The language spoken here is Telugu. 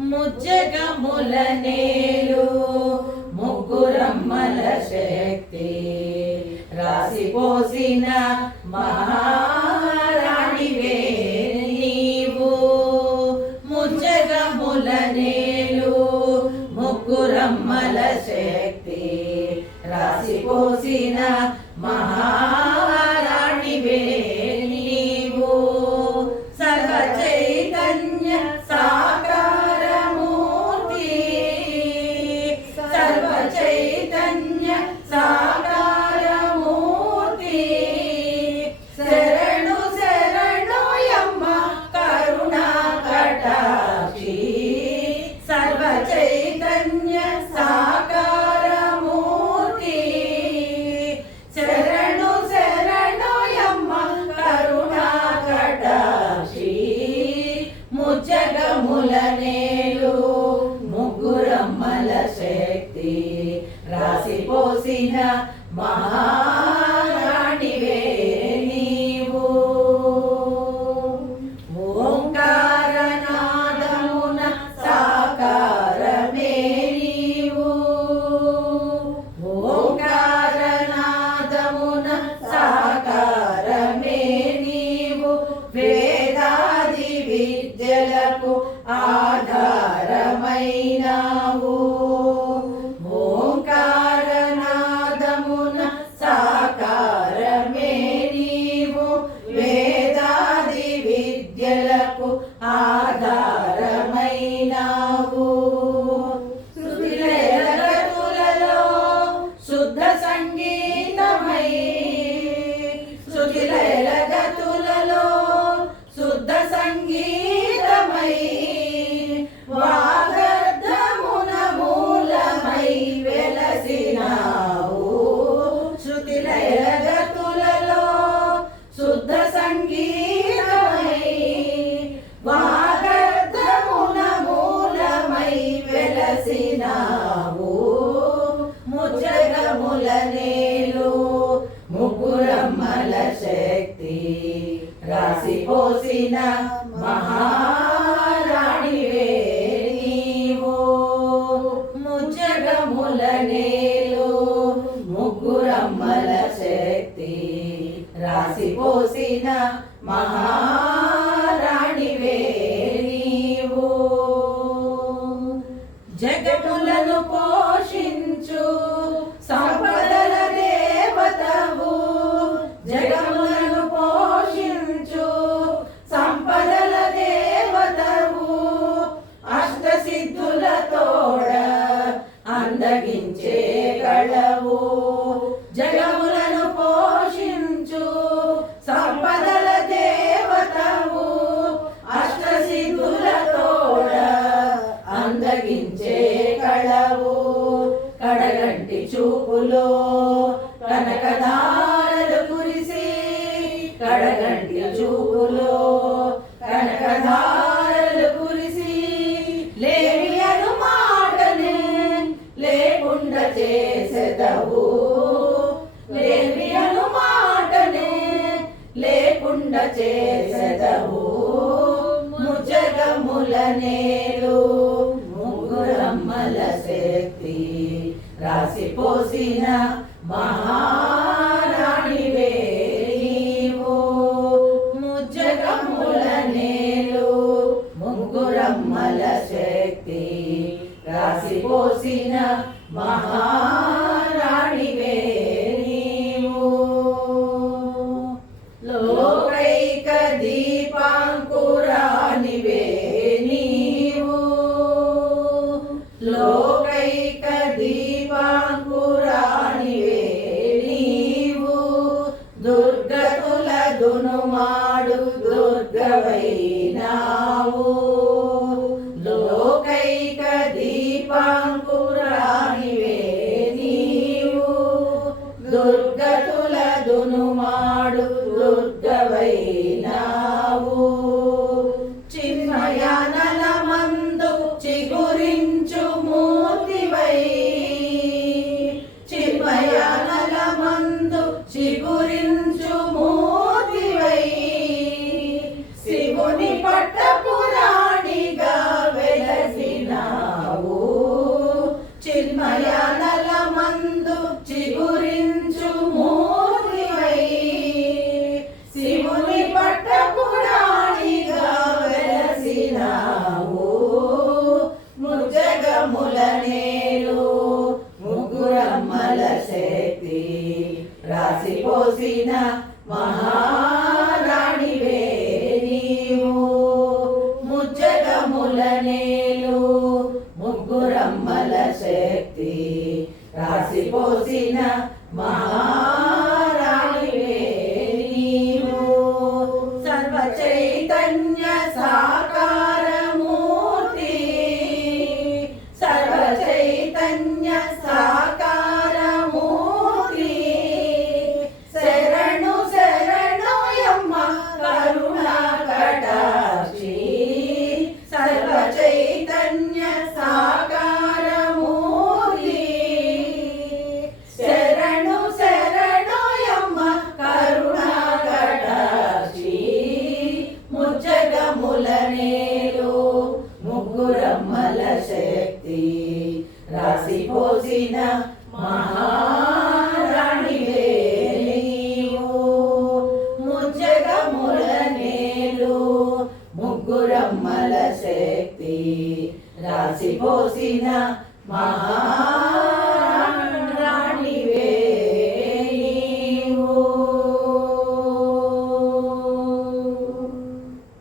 ముజ్జగముల నేలు ముగ్గురమ్మల శక్తి. రాసిపోసిన మహా శక్తి రాసిపోసిన మహారాణివే నీవు. ఓంకారనాదమున సాకారమే నీవు. ఓంకారనాదమున సాకారమే నీవు. వేదాది విద్యలకు ఆధార కనకదారలు కురిసి కడగంటి చూపులో కనకదారలు కురిసి లేని అను మాటనే లేకుండా చేసేదవు. ముగ్గురమ్మల శక్తి రాసిపోసిన మహారాణివే నీవు. ముజగముల నేలు ముగ్గురమ్మల శక్తి రాసిపోసిన ಅದುನು ಮಾಡು ದುರ್ಗವೈನಾವು ಲೋಕೈಕ ದೀಪಾಂಕುರಾಣಿವೆ ನೀವು ದುರ್ಗತುಲದುನು ಮಾಡು ದುರ್ಗವೈ ధన్య సా రాసిపోసిన మహారాణివే ముచ్చగముల నేలు ముగ్గురమ్మల శక్తి రాసిపోసిన మహా